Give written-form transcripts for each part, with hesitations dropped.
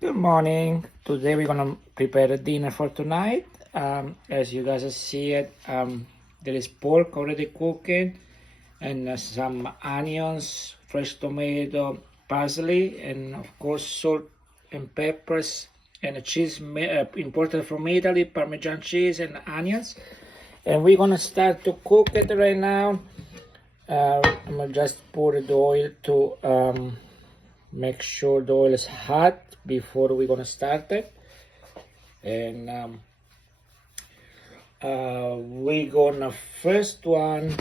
Good morning. Today we're gonna prepare a dinner for tonight. As you guys see it, there is pork already cooking, and some onions, fresh tomato, parsley, and of course salt and peppers, and a cheese imported from Italy, Parmesan cheese and onions. And we're gonna start to cook it right now. I'm gonna just pour the oil to make sure the oil is hot before we're gonna start it. And we're gonna first one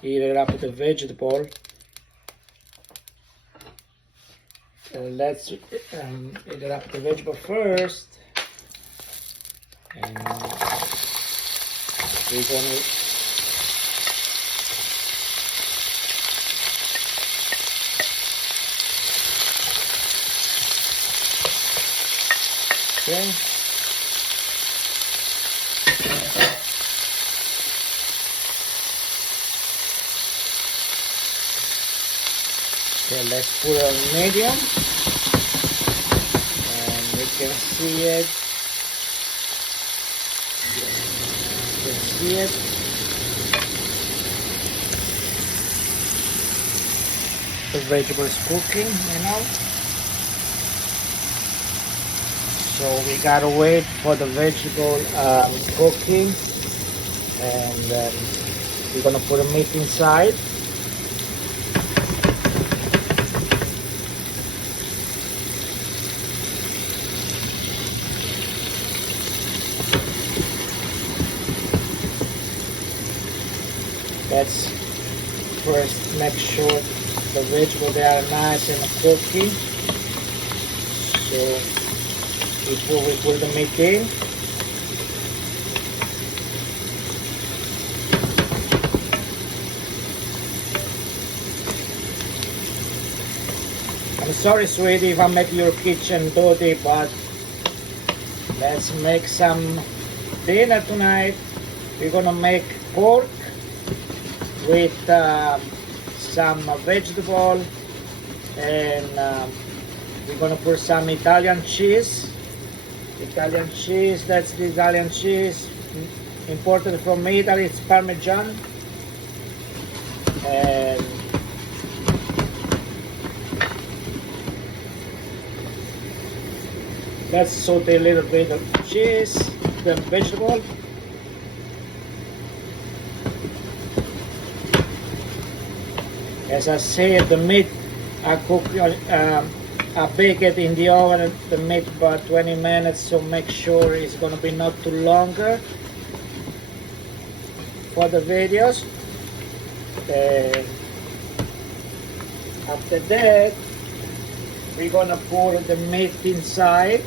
heat it up the vegetable. Let's heat it up the vegetable first, and we're gonna okay. Okay, let's put it on medium, and you can see it. You can see it. The vegetable is cooking, So we gotta wait for the vegetable cooking, and we're gonna put the meat inside. Let's first make sure the vegetables they are nice and cooking. So before we put the meat in, I'm sorry, sweetie, if I make your kitchen dirty, but let's make some dinner tonight. We're gonna make pork with some vegetable, and we're gonna put some Italian cheese. That's the Italian cheese imported from Italy. It's Parmesan, and let's saute a little bit of cheese, the vegetable. As I said, the meat I cook, I bake it in the oven, the meat about 20 minutes, so make sure it's gonna be not too longer for the videos. And after that, we're gonna pour the meat inside.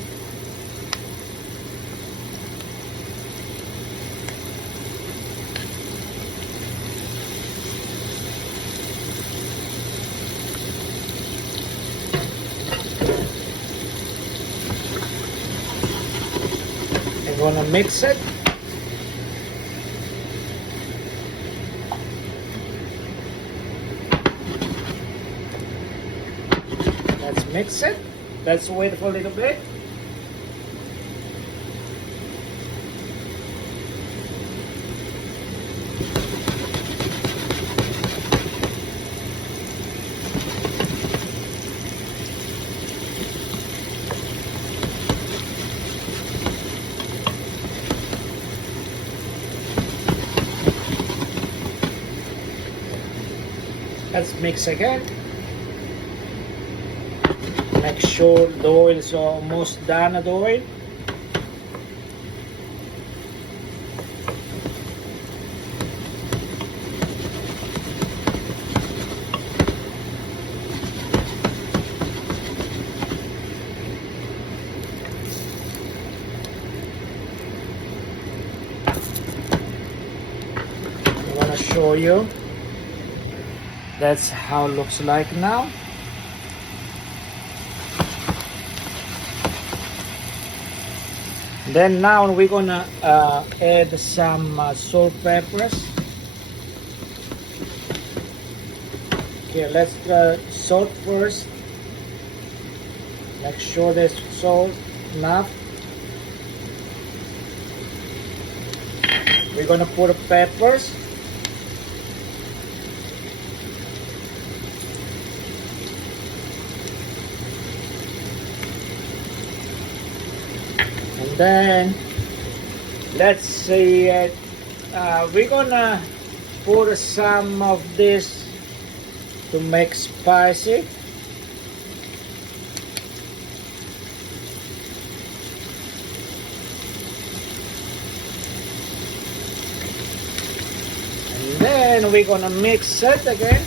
I'm gonna mix it. Let's mix it. Let's wait for a little bit. Let's mix again. Make sure the oil is almost done at the oil. I'm gonna show you. That's how it looks like now. Then now we're gonna add some salt, peppers. Okay, let's salt first. Make sure there's salt enough. We're gonna put the peppers. And then let's see it. We're gonna put some of this to make spicy. And then we're gonna mix it again.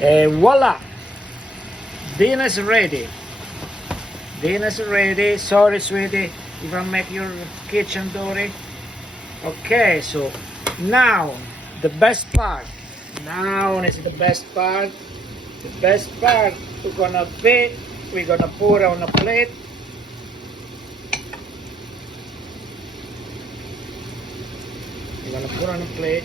And voila, dinner's ready. Dinner's ready. Sorry, sweetie, if I make your kitchen dirty. Okay, so now the best part. Now this is the best part. The best part we're gonna put on a plate. We're gonna put on a plate.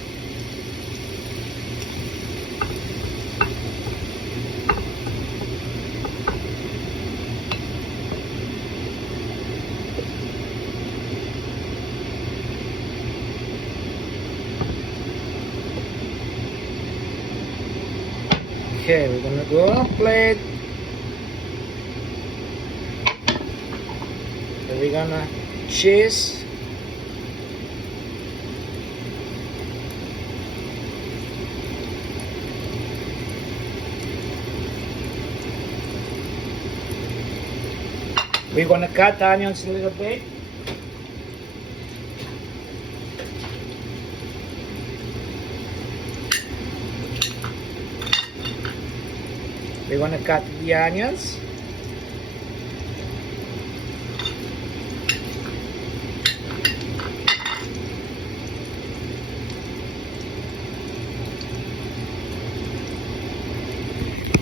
Okay, we're gonna go on a plate. And we're gonna cheese. We're gonna cut onions a little bit. We're gonna cut the onions.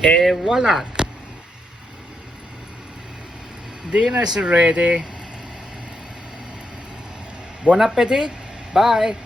And voila! Dinner's ready. Bon appetit! Bye!